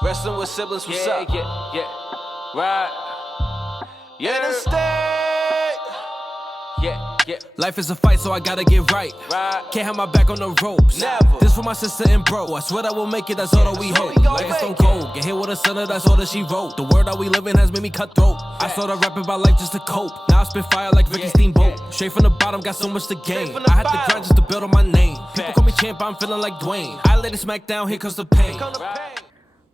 Wrestling with siblings, what's up? Yeah. Right. Interstate. Yeah. Life is a fight, so I gotta get right. Can't have my back on the ropes. Never. This for my sister and bro. I swear that we'll make it, that's all that we hope. Life is stone cold. Get hit with a sinner, that's all that she wrote. The world that we live in has made me cutthroat. I started rapping about life just to cope. Now I spit fire like Ricky Steamboat. Straight from the bottom, got so much to gain. I had to grind just to build on my name. People call me champ, I'm feeling like Dwayne. I laid a smackdown, here comes the pain.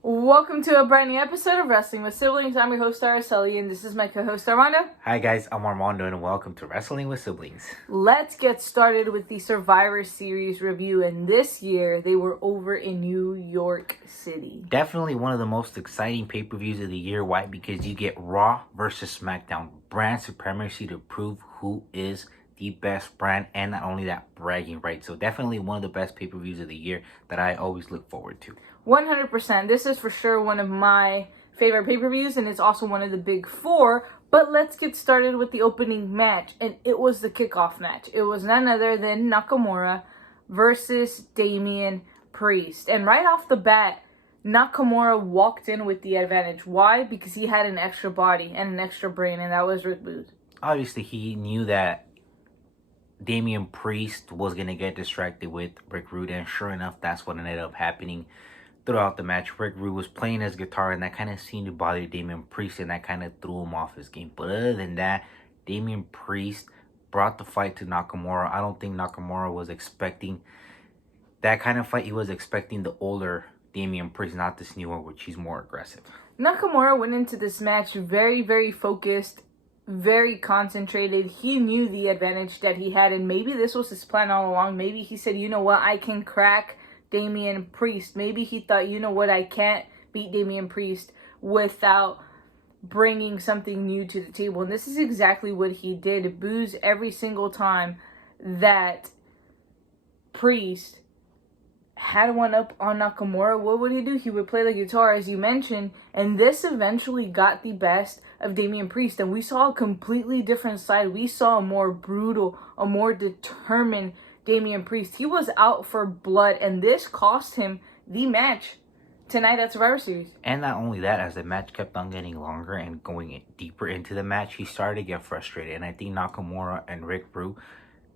Welcome to a brand new episode of Wrestling with Siblings. I'm your host, Araceli, and this is my co-host, Armando. Hi guys, I'm Armando and welcome to Wrestling with Siblings. Let's get started with the Survivor Series review, and this year they were over in New York City. Definitely one of the most exciting pay-per-views of the year. Why? Because you get Raw versus SmackDown. Brand supremacy to prove who is the best brand, and not only that, bragging rights. So definitely one of the best pay-per-views of the year that I always look forward to. 100%. This is for sure one of my favorite pay-per-views, and it's also one of the big four. But let's get started with the opening match, and it was the kickoff match. It was none other than Nakamura versus Damien Priest. And right off the bat, Nakamura walked in with the advantage. Why? Because he had an extra body and an extra brain, and that was Rick Booth. Obviously, he knew that Damien Priest was going to get distracted with Rick Rude, and sure enough, that's what ended up happening. Throughout the match, Rick Rude was playing his guitar, and that kind of seemed to bother Damien Priest, and that kind of threw him off his game. But other than that, Damien Priest brought the fight to Nakamura. I don't think Nakamura was expecting that kind of fight. He was expecting the older Damien Priest, not this newer, which he's more aggressive. Nakamura went into this match very, very focused, very concentrated. He knew the advantage that he had, and maybe this was his plan all along. Maybe he said, you know what, I can crack Damien Priest. Maybe he thought, you know what, I can't beat Damien Priest without bringing something new to the table. And this is exactly what he did. Boos every single time that Priest had one up on Nakamura. What would he do? He would play the guitar, as you mentioned, and this eventually got the best of Damien Priest, and we saw a completely different side. We saw a more brutal, a more determined Damien Priest. He was out for blood, and this cost him the match tonight at Survivor Series. And not only that, as the match kept on getting longer and going deeper into the match, he started to get frustrated. And I think Nakamura and Rick Rude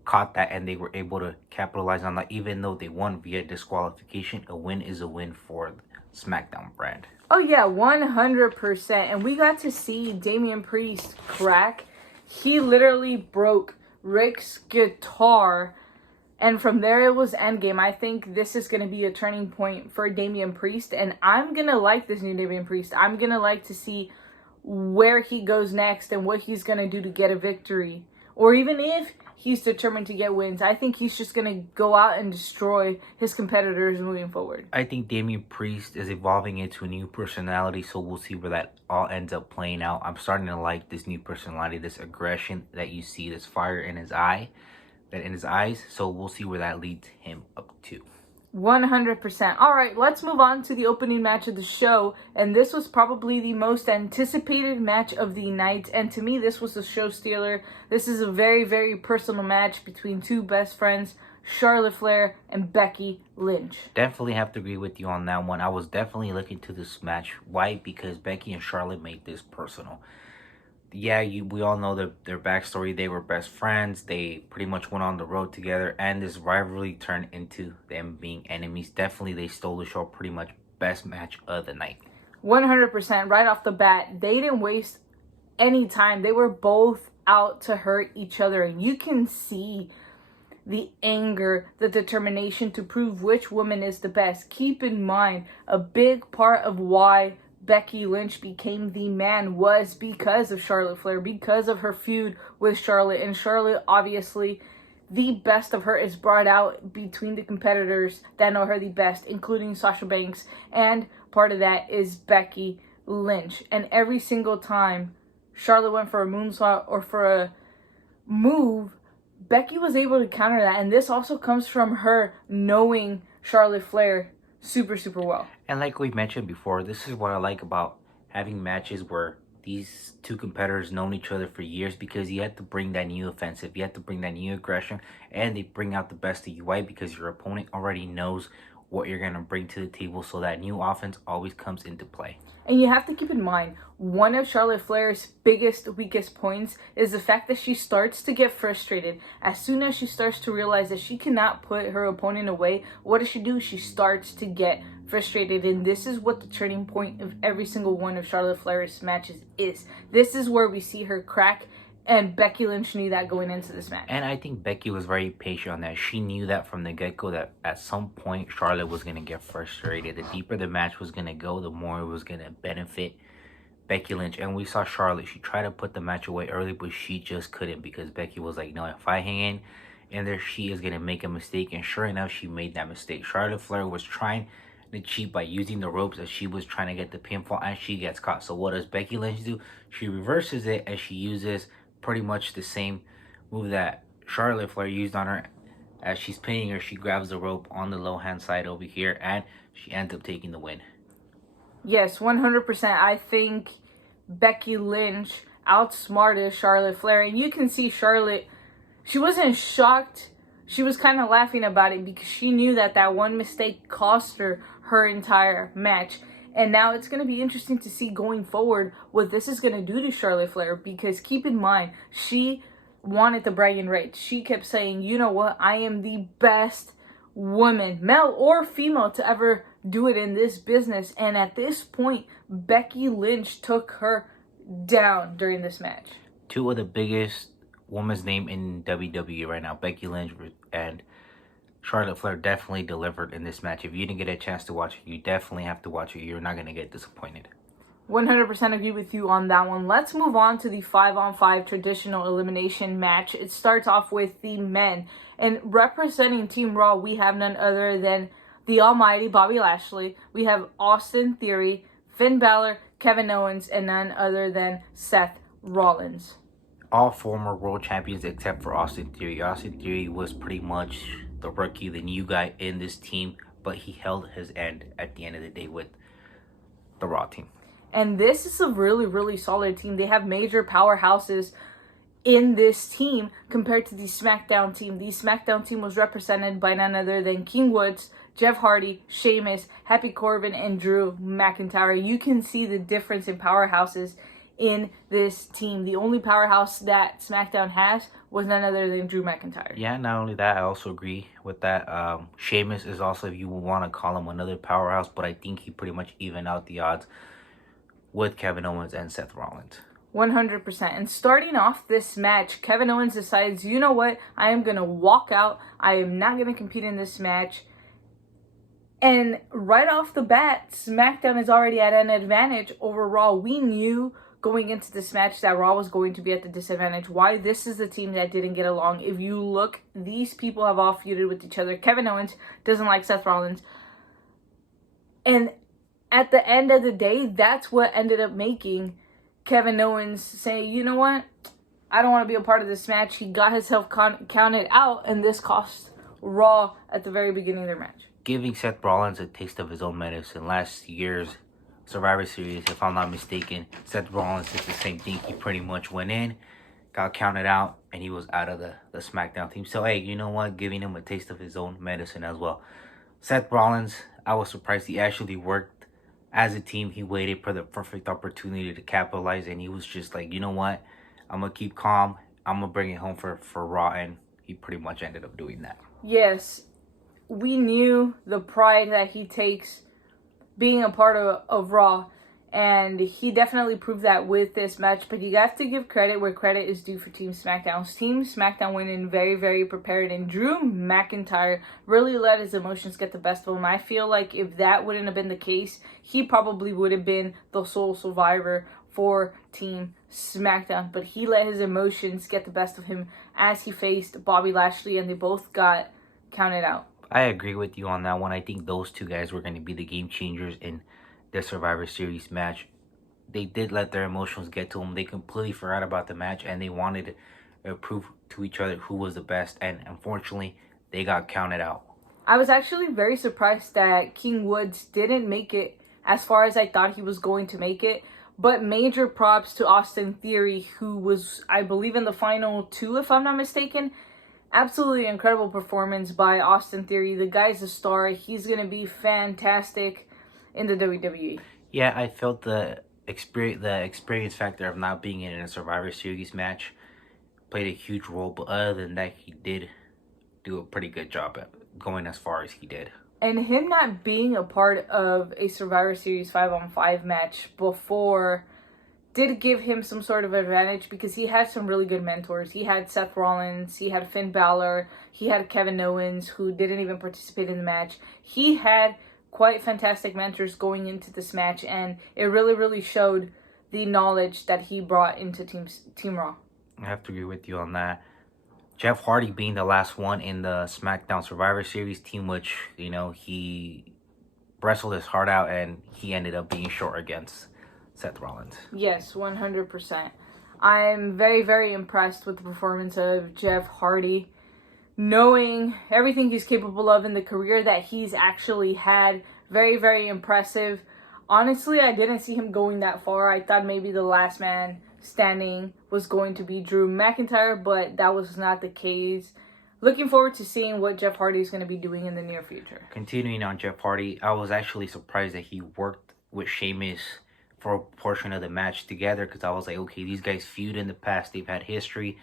caught that, and they were able to capitalize on that. Even though they won via disqualification, a win is a win for the SmackDown brand. Oh yeah, 100%. And we got to see Damien Priest crack. He literally broke Rick's guitar, and from there, it was endgame. I think this is going to be a turning point for Damien Priest, and I'm going to like this new Damien Priest. I'm going to like to see where he goes next and what he's going to do to get a victory. Or even if he's determined to get wins, I think he's just going to go out and destroy his competitors moving forward. I think Damien Priest is evolving into a new personality, so we'll see where that all ends up playing out. I'm starting to like this new personality, this aggression that you see, this fire in his eyes, so we'll see where that leads him up to. 100%. All right, let's move on to the opening match of the show, and this was probably the most anticipated match of the night, and to me, this was a show stealer. This is a very, very personal match between two best friends, Charlotte Flair and Becky Lynch. Definitely have to agree with you on that one. I was definitely looking to this match. Why? Because Becky and Charlotte made this personal. Yeah, we all know their backstory. They were best friends. They pretty much went on the road together, and this rivalry turned into them being enemies. Definitely, they stole the show. Pretty much best match of the night. 100%. Right off the bat, they didn't waste any time. They were both out to hurt each other, and you can see the anger, the determination to prove which woman is the best. Keep in mind, a big part of why Becky Lynch became the man was because of Charlotte Flair, because of her feud with Charlotte. And Charlotte, obviously, the best of her is brought out between the competitors that know her the best, including Sasha Banks. And part of that is Becky Lynch. And every single time Charlotte went for a moonsault or for a move, Becky was able to counter that. And this also comes from her knowing Charlotte Flair super, super well. And like we mentioned before, this is what I like about having matches where these two competitors known each other for years, because you have to bring that new offensive, you have to bring that new aggression, and they bring out the best of you. Why? Because your opponent already knows what you're going to bring to the table so that new offense always comes into play. And you have to keep in mind, one of Charlotte Flair's biggest, weakest points is the fact that she starts to get frustrated. As soon as she starts to realize that she cannot put her opponent away, what does she do? She starts to get frustrated. And this is what the turning point of every single one of Charlotte Flair's matches is. This is where we see her crack. And Becky Lynch knew that going into this match. And I think Becky was very patient on that. She knew that from the get-go that at some point Charlotte was going to get frustrated. The deeper the match was going to go, the more it was going to benefit Becky Lynch. And we saw Charlotte. She tried to put the match away early, but she just couldn't because Becky was like, no, if I hang in there, she is going to make a mistake. And sure enough, she made that mistake. Charlotte Flair was trying to cheat by using the ropes as she was trying to get the pinfall, and she gets caught. So what does Becky Lynch do? She reverses it, and she uses pretty much the same move that Charlotte Flair used on her. As she's pinning her, she grabs the rope on the low hand side over here, and she ends up taking the win. Yes, 100%. I think Becky Lynch outsmarted Charlotte Flair, and you can see Charlotte, she wasn't shocked. She was kind of laughing about it because she knew that that one mistake cost her entire match. And now it's going to be interesting to see going forward what this is going to do to Charlotte Flair. Because keep in mind, she wanted the bragging rights. She kept saying, you know what, I am the best woman, male or female, to ever do it in this business. And at this point, Becky Lynch took her down during this match. Two of the biggest women's name in WWE right now, Becky Lynch and Charlotte Flair, definitely delivered in this match. If you didn't get a chance to watch it, you definitely have to watch it. You're not going to get disappointed. 100% agree with you on that one. Let's move on to the 5-on-5 traditional elimination match. It starts off with the men. And representing Team Raw, we have none other than the almighty Bobby Lashley. We have Austin Theory, Finn Balor, Kevin Owens, and none other than Seth Rollins. All former world champions except for Austin Theory. Austin Theory was pretty much the rookie, the new guy in this team, but he held his end at the end of the day with the Raw team. And this is a really, really solid team. They have major powerhouses in this team compared to the SmackDown team. The SmackDown team was represented by none other than King Woods, Jeff Hardy, Sheamus, Happy Corbin, and Drew McIntyre. You can see the difference in powerhouses in this team. The only powerhouse that SmackDown has was none other than Drew McIntyre. Yeah, not only that, I also agree with that. Sheamus is also, if you want to call him another powerhouse, but I think he pretty much evened out the odds with Kevin Owens and Seth Rollins. 100%. And starting off this match, Kevin Owens decides, you know what, I am going to walk out. I am not going to compete in this match. And right off the bat, SmackDown is already at an advantage over Raw. We knew going into this match that Raw was going to be at the disadvantage. Why? This is the team that didn't get along. If you look, these people have all feuded with each other. Kevin Owens doesn't like Seth Rollins. And at the end of the day, that's what ended up making Kevin Owens say, you know what, I don't want to be a part of this match. He got himself counted out, and this cost Raw at the very beginning of their match. Giving Seth Rollins a taste of his own medicine. Last year's Survivor Series, if I'm not mistaken, Seth Rollins did the same thing. He pretty much went in, got counted out, and he was out of the SmackDown team. So, hey, you know what? Giving him a taste of his own medicine as well. Seth Rollins, I was surprised he actually worked as a team. He waited for the perfect opportunity to capitalize, and he was just like, you know what? I'm going to keep calm. I'm going to bring it home for Raw, and he pretty much ended up doing that. Yes, we knew the pride that he takes being a part of Raw, and he definitely proved that with this match. But you have to give credit where credit is due for Team SmackDown. Team SmackDown went in very, very prepared, and Drew McIntyre really let his emotions get the best of him. I feel like if that wouldn't have been the case, he probably would have been the sole survivor for Team SmackDown. But he let his emotions get the best of him as he faced Bobby Lashley, and they both got counted out. I agree with you on that one. I think those two guys were going to be the game changers in the Survivor Series match. They did let their emotions get to them. They completely forgot about the match, and they wanted to prove to each other who was the best. And unfortunately, they got counted out. I was actually very surprised that King Woods didn't make it as far as I thought he was going to make it. But major props to Austin Theory, who was, I believe, in the final two, if I'm not mistaken. Absolutely incredible performance by Austin Theory. The guy's a star. He's going to be fantastic in the WWE. Yeah, I felt the experience factor of not being in a Survivor Series match played a huge role, but other than that, he did do a pretty good job at going as far as he did. And him not being a part of a Survivor Series 5-on-5 match before did give him some sort of advantage because he had some really good mentors. He had Seth Rollins, he had Finn Balor, he had Kevin Owens, who didn't even participate in the match. He had quite fantastic mentors going into this match, and it really, really showed the knowledge that he brought into Team Raw. I have to agree with you on that. Jeff Hardy being the last one in the SmackDown Survivor Series team, which, you know, he wrestled his heart out and he ended up being short against Seth Rollins. Yes, 100%. I'm very, very impressed with the performance of Jeff Hardy. Knowing everything he's capable of in the career that he's actually had, very, very impressive. Honestly, I didn't see him going that far. I thought maybe the last man standing was going to be Drew McIntyre, but that was not the case. Looking forward to seeing what Jeff Hardy is going to be doing in the near future. Continuing on Jeff Hardy, I was actually surprised that he worked with Sheamus for a portion of the match together, because I was like, okay, these guys feud in the past, they've had history,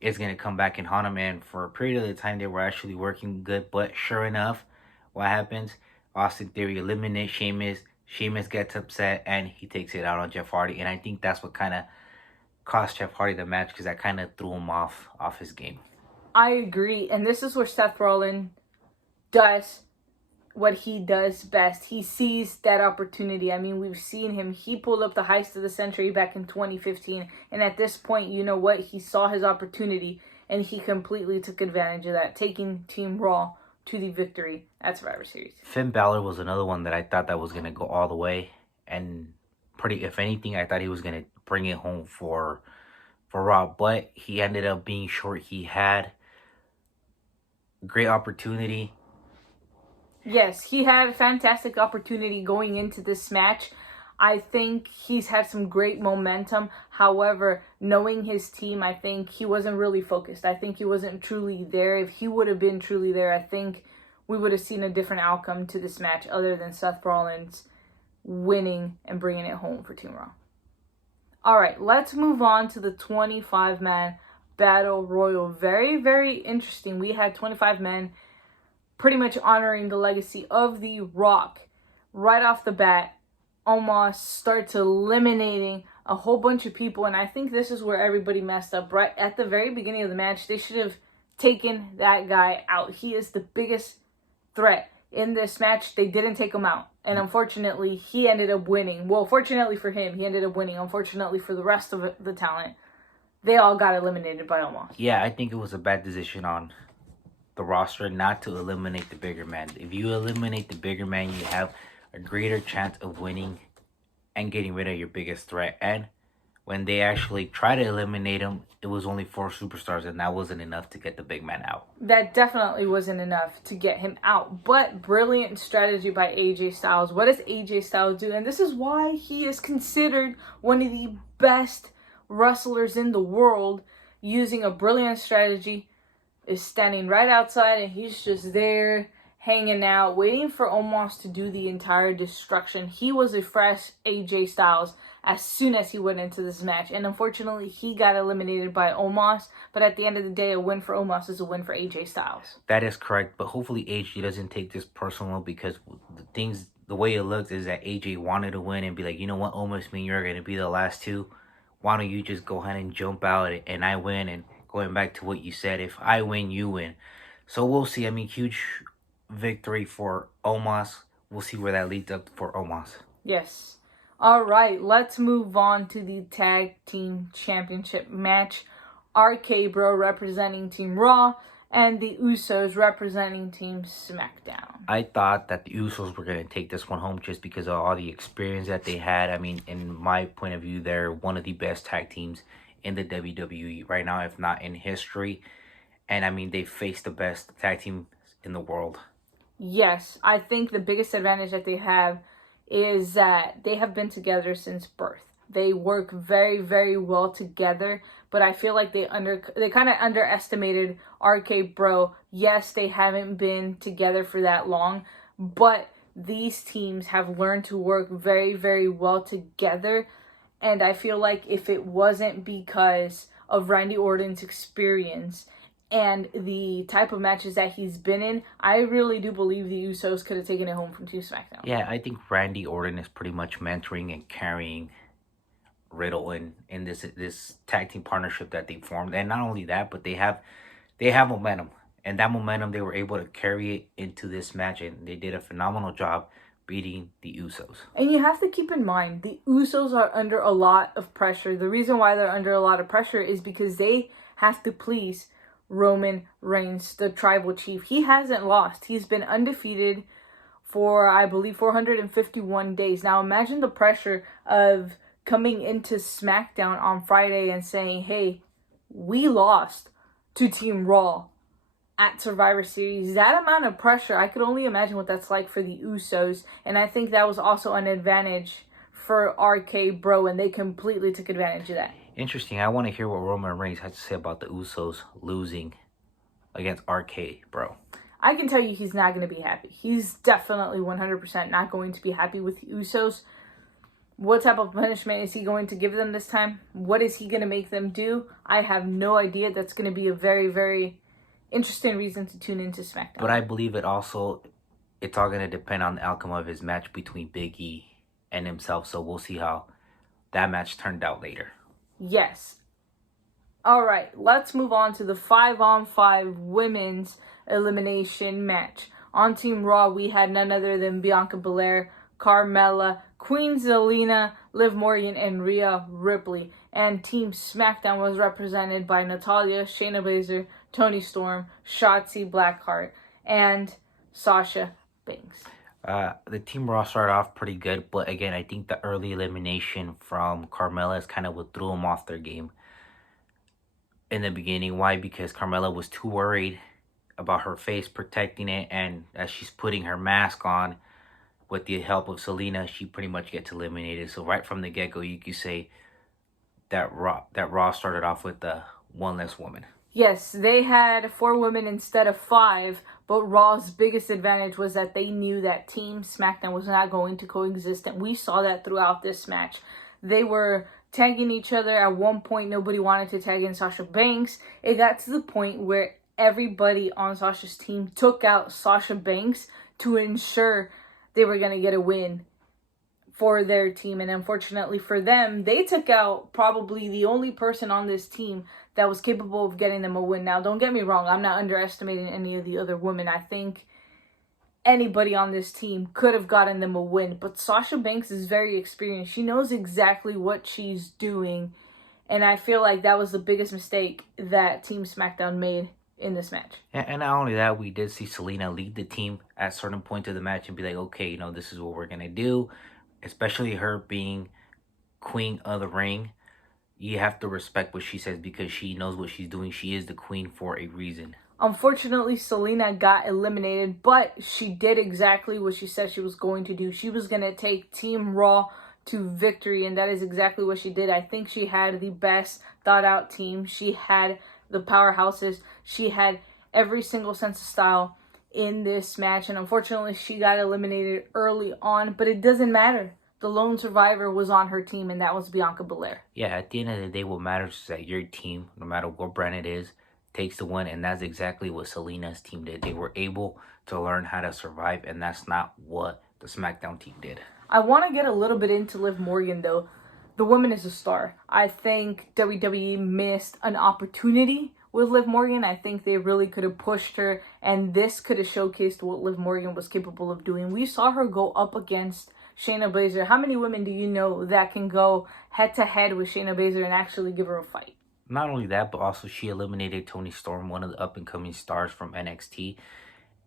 it's going to come back and haunt him, and for a period of the time they were actually working good. But sure enough, what happens? Austin Theory eliminates Sheamus gets upset and he takes it out on Jeff Hardy, and I think that's what kind of cost Jeff Hardy the match, because that kind of threw him off his game. I agree, and this is where Seth Rollins does what he does best. He sees that opportunity. I mean, we've seen him. He pulled up the heist of the century back in 2015, and at this point, you know what? He saw his opportunity, and he completely took advantage of that, taking Team Raw to the victory at Survivor Series. Finn Balor was another one that I thought that was going to go all the way, and if anything, I thought he was going to bring it home for Raw, but he ended up being short. He had great opportunity. Yes, he had a fantastic opportunity going into this match. I think he's had some great momentum. However, knowing his team, I think he wasn't really focused. I think he wasn't truly there. If he would have been truly there, I think we would have seen a different outcome to this match other than Seth Rollins winning and bringing it home for Team Raw. Alright, let's move on to the 25-man Battle Royal. Very, very interesting. We had 25 men pretty much honoring the legacy of The Rock. Right off the bat, Omos starts eliminating a whole bunch of people, and I think this is where everybody messed up. Right at the very beginning of the match, they should have taken that guy out. He is the biggest threat in this match. They didn't take him out, and unfortunately, he ended up winning. Well, fortunately for him, he ended up winning. Unfortunately for the rest of the talent, they all got eliminated by Omos. Yeah, I think it was a bad decision on the roster not to eliminate the bigger man. If you eliminate the bigger man, you have a greater chance of winning and getting rid of your biggest threat. And when they actually tried to eliminate him, it was only 4 superstars, and that wasn't enough to get the big man out. That definitely wasn't enough to get him out. But brilliant strategy by AJ Styles. What does AJ Styles do? And this is why he is considered one of the best wrestlers in the world, using a brilliant strategy. Is standing right outside, and he's just there hanging out, waiting for Omos to do the entire destruction. He was a fresh AJ Styles as soon as he went into this match, and unfortunately he got eliminated by Omos, but at the end of the day, a win for Omos is a win for AJ Styles. That is correct, but hopefully AJ doesn't take this personal, because the way it looks is that AJ wanted to win and be like, you know what, Omos, me and you're going to be the last two. Why don't you just go ahead and jump out and I win? And going back to what you said, if I win, you win. So we'll see. I mean, huge victory for Omos. We'll see where that leads up for Omos. Yes. All right, let's move on to the Tag Team Championship match. RK Bro representing Team Raw and the Usos representing Team Smackdown. I thought that the Usos were going to take this one home just because of all the experience that they had. I mean, in my point of view, they're one of the best tag teams in the WWE right now, if not in history. And I mean, they face the best tag team in the world. Yes, I think the biggest advantage that they have is that they have been together since birth. They work very, very well together, but I feel like they kind of underestimated RK Bro. Yes, they haven't been together for that long, but these teams have learned to work very, very well together. And I feel like if it wasn't because of Randy Orton's experience and the type of matches that he's been in, I really do believe the Usos could have taken it home from Team Smackdown. Yeah, I think Randy Orton is pretty much mentoring and carrying Riddle in this tag team partnership that they formed. And not only that, but they have momentum. And that momentum, they were able to carry it into this match. And they did a phenomenal job beating the Usos. And you have to keep in mind, the Usos are under a lot of pressure. The reason why they're under a lot of pressure is because they have to please Roman Reigns, the tribal chief. He hasn't lost. He's been undefeated for, I believe, 451 days. Now imagine the pressure of coming into SmackDown on Friday and saying, hey, we lost to Team Raw at Survivor Series. That amount of pressure, I could only imagine what that's like for the Usos. And I think that was also an advantage for RK Bro, and they completely took advantage of that. Interesting. I want to hear what Roman Reigns has to say about the Usos losing against RK Bro. I can tell you he's not going to be happy. He's definitely 100% not going to be happy with the Usos. What type of punishment is he going to give them this time? What is he going to make them do? I have no idea. That's going to be a very, very interesting reason to tune into SmackDown. But I believe it's all going to depend on the outcome of his match between Big E and himself. So we'll see how that match turned out later. Yes. All right, let's move on to the 5-on-5 women's elimination match. On Team Raw, we had none other than Bianca Belair, Carmella, Queen Zelina, Liv Morgan, and Rhea Ripley. And Team SmackDown was represented by Natalya, Shayna Baszler, Toni Storm, Shotzi Blackheart, and Sasha Banks. The Team Raw started off pretty good, but again, I think the early elimination from Carmella is kind of what threw them off their game in the beginning. Why? Because Carmella was too worried about her face protecting it, and as she's putting her mask on with the help of Zelina, she pretty much gets eliminated. So right from the get-go, you could say that Raw started off with one less woman. Yes, they had 4 women instead of 5, but Raw's biggest advantage was that they knew that Team SmackDown was not going to coexist, and we saw that throughout this match. They were tagging each other. At one point, nobody wanted to tag in Sasha Banks. It got to the point where everybody on Sasha's team took out Sasha Banks to ensure they were going to get a win for their team. And unfortunately for them, they took out probably the only person on this team that was capable of getting them a win. Now, don't get me wrong. I'm not underestimating any of the other women. I think anybody on this team could have gotten them a win. But Sasha Banks is very experienced. She knows exactly what she's doing. And I feel like that was the biggest mistake that Team SmackDown made in this match. And not only that, we did see Zelina lead the team at certain points of the match and be like, okay, this is what we're going to do. Especially her being queen of the ring. You have to respect what she says because she knows what she's doing. She is the queen for a reason. Unfortunately, Zelina got eliminated, but she did exactly what she said she was going to do. She was going to take Team Raw to victory, and that is exactly what she did. I think she had the best thought-out team. She had the powerhouses. She had every single sense of style in this match, and unfortunately, she got eliminated early on, but it doesn't matter. The lone survivor was on her team, and that was Bianca Belair. Yeah, at the end of the day, what matters is that your team, no matter what brand it is, takes the win, and that's exactly what Zelina's team did. They were able to learn how to survive, and that's not what the SmackDown team did. I want to get a little bit into Liv Morgan, though. The woman is a star. I think WWE missed an opportunity with Liv Morgan. I think they really could have pushed her, and this could have showcased what Liv Morgan was capable of doing. We saw her go up against Shayna Baszler. How many women do you know that can go head-to-head with Shayna Baszler and actually give her a fight? Not only that, but also she eliminated Toni Storm, one of the up-and-coming stars from NXT.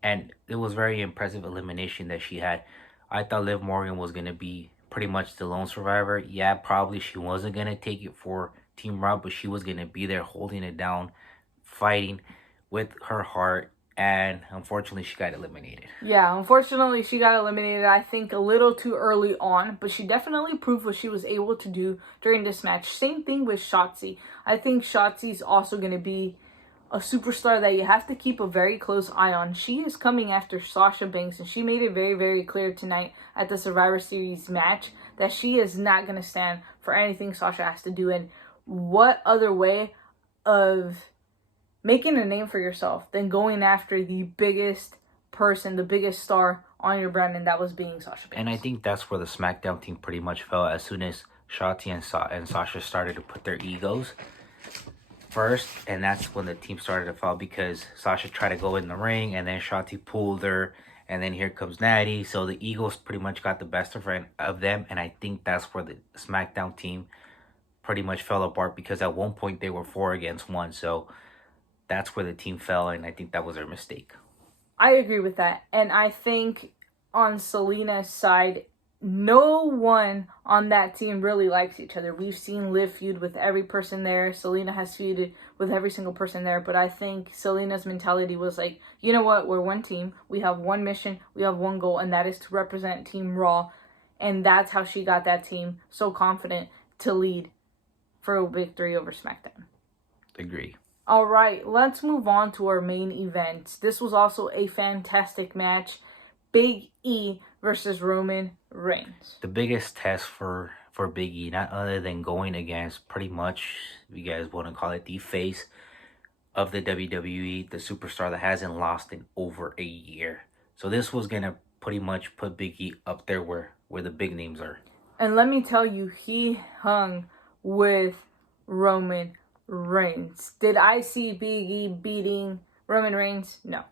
And it was very impressive elimination that she had. I thought Liv Morgan was going to be pretty much the lone survivor. Yeah, probably she wasn't going to take it for Team Raw, but she was going to be there holding it down, fighting with her heart, and unfortunately she got eliminated. Yeah, unfortunately she got eliminated, I think, a little too early on, but she definitely proved what she was able to do during this match. Same thing with Shotzi. I think Shotzi's also going to be a superstar that you have to keep a very close eye on. She is coming after Sasha Banks, and she made it very, very clear tonight at the Survivor Series match that she is not going to stand for anything Sasha has to do. And what other way of making a name for yourself than going after the biggest person, the biggest star on your brand, and that was being Sasha Banks. And I think that's where the SmackDown team pretty much fell as soon as Shotzi and Sasha started to put their egos first, and that's when the team started to fall, because Sasha tried to go in the ring and then Shotzi pulled her, and then here comes Natty, so the egos pretty much got the best of them, and I think that's where the SmackDown team pretty much fell apart, because at one point they were 4 against 1, so that's where the team fell, and I think that was their mistake. I agree with that, and I think on Selena's side, no one on that team really likes each other. We've seen Liv feud with every person there. Selena has feuded with every single person there. But I think Selena's mentality was like, you know what? We're one team. We have one mission. We have one goal. And that is to represent Team Raw. And that's how she got that team so confident to lead for a victory over SmackDown. Agree. All right, let's move on to our main event. This was also a fantastic match. Big E versus Roman Reigns. The biggest test for Big E, not other than going against pretty much, if you guys want to call it, the face of the WWE, the superstar that hasn't lost in over a year. So this was going to pretty much put Big E up there where the big names are. And let me tell you, he hung with Roman Reigns. Did I see Big E beating Roman Reigns? No.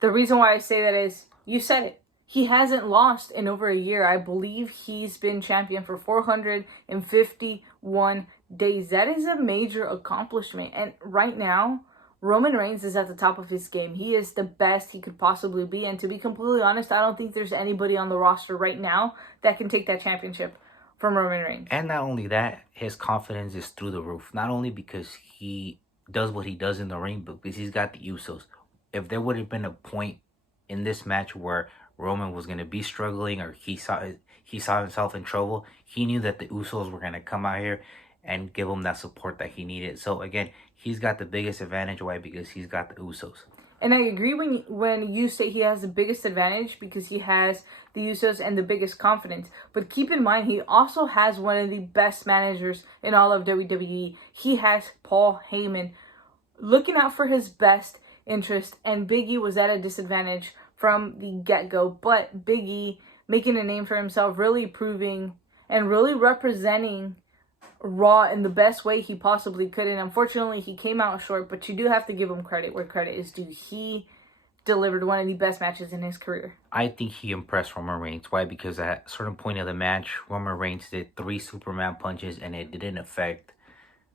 The reason why I say that is, you said it. He hasn't lost in over a year. I believe he's been champion for 451 days. That is a major accomplishment. And right now, Roman Reigns is at the top of his game. He is the best he could possibly be. And to be completely honest, I don't think there's anybody on the roster right now that can take that championship from Roman Reigns. And not only that, his confidence is through the roof. Not only because he does what he does in the ring, but because he's got the Usos. If there would have been a point in this match where Roman was going to be struggling, or he saw himself in trouble, he knew that the Usos were going to come out here and give him that support that he needed. So again, he's got the biggest advantage. Why? Because he's got the Usos. And I agree when you say he has the biggest advantage, because he has the Usos and the biggest confidence. But keep in mind, he also has one of the best managers in all of WWE. He has Paul Heyman looking out for his best interest, and Big E was at a disadvantage from the get-go. But Big E making a name for himself, really proving and really representing Raw in the best way he possibly could. And unfortunately, he came out short, but you do have to give him credit where credit is due. He delivered one of the best matches in his career. I think he impressed Roman Reigns. Why? Because at a certain point of the match, Roman Reigns did 3 Superman punches, and it didn't affect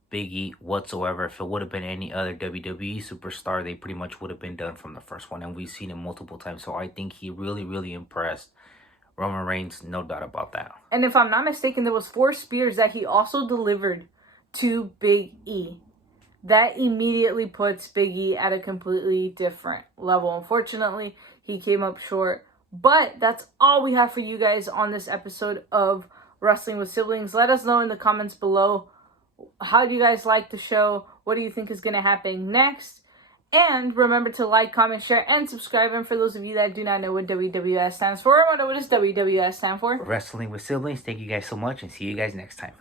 Big E whatsoever. If it would have been any other WWE superstar, they pretty much would have been done from the first one, and we've seen it multiple times. So I think he really, really impressed Roman Reigns, no doubt about that. And if I'm not mistaken, there was 4 spears that he also delivered to Big E. That immediately puts Big E at a completely different level. Unfortunately, he came up short. But that's all we have for you guys on this episode of Wrestling with Siblings. Let us know in the comments below, how do you guys like the show? What do you think is going to happen next? And remember to like, comment, share, and subscribe. And for those of you that do not know what WWS stands for, what does WWS stand for? Wrestling with Siblings. Thank you guys so much, and see you guys next time.